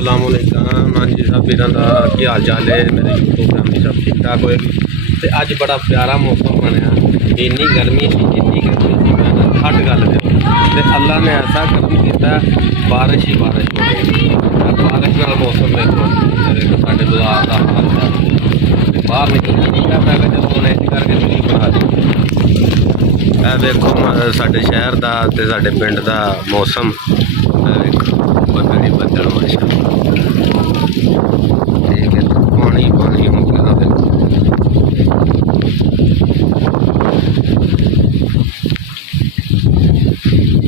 अस्सलाम वालेकुम। हाँ जी सब वीर का की हाल चाल है। मेरे यूट्यूब फैमिली सब ठीक ठाक होएगी। तो अज बड़ा प्यारा मौसम बनया। इन्नी गर्मी सी मैं हट गल तो अल्लाह ने ऐसा करम किया बारिश ही बारिश हो गई। बारिश नाल मौसम देखो साढ़े बाजार का हाल है। बाहर निकलना नहीं पै पैगा जब हमने इस करके वीडियो बना दी। देखो साढ़े शहर का ते साढ़े पिंड का मौसम बदल ही बदल माशा ठीक है। पानी पानी हो गया देखो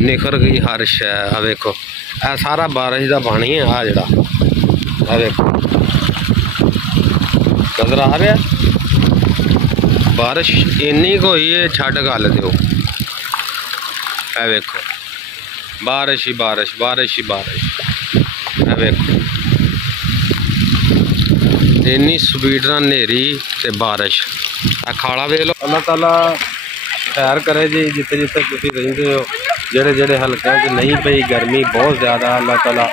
निखर गई हर शह। देखो यह सारा बारिश का पानी है। आ जड़ा देखो नजर आ रहा बारिश इन्नी को हुई है छड़ गल दो। देखो बारिश ही बारिश बारिश ही बारिश। देखो इन्नी स्पीड नाल नेरी ते बारिश। खाला देख लो। अल्लाह ताला खैर करे जी जिते जिते तुसीं रहिंदे हो। जेड़े जेड़े हल्कों च नहीं पई गर्मी बहुत ज़्यादा अल्लाह ताला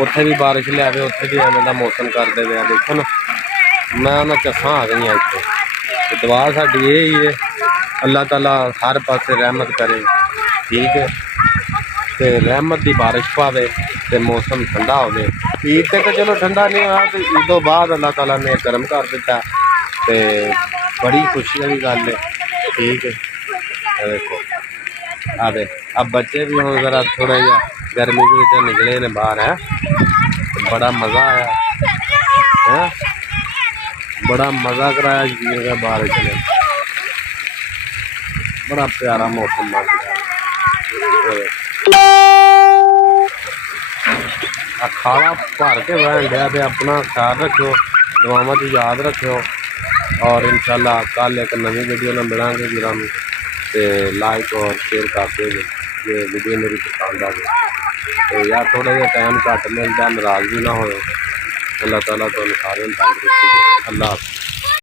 उत्थे भी बारिश लियावे उत्थे भी एवें दा मौसम कर देवे। देखो ना मैं उन्हां चस्सां आ गई इत्थे। दुआ साडी यही है अल्लाह ताला हर पासे रहमत करे ठीक है। तो रहमत की बारिश पावे तो मौसम ठंडा हो। ईद तक चलो ठंडा नहीं हुआ तो ईद तो बाद अल्लाह ताला ने करम कर दिता तो बड़ी खुशी वाली गल है ठीक है। देखो आवे अब बच्चे भी हो जरा थोड़ा जहा गर्मी के वजह निकले ने बाहर है। बड़ा मज़ा आया है। बड़ा मज़ा कराया जी बारिश ने। बड़ा प्यारा मौसम बन गया। खाना भर के बहन दिया तो अपना ख्याल रखो दुआवां की याद रखो और इंशाल्लाह कल एक नवी वीडियो में मिलांगे वीर तो लाइक और शेयर कर दो जो वीडियो मेरी पसंद आ गई। तो यार थोड़ा जहा टाइम घट मिलता नाराज़ भी ना हो। अल्लाह ताला तो सारे तंदुरुस्ती दे। अल्लाह हाफ़िज़।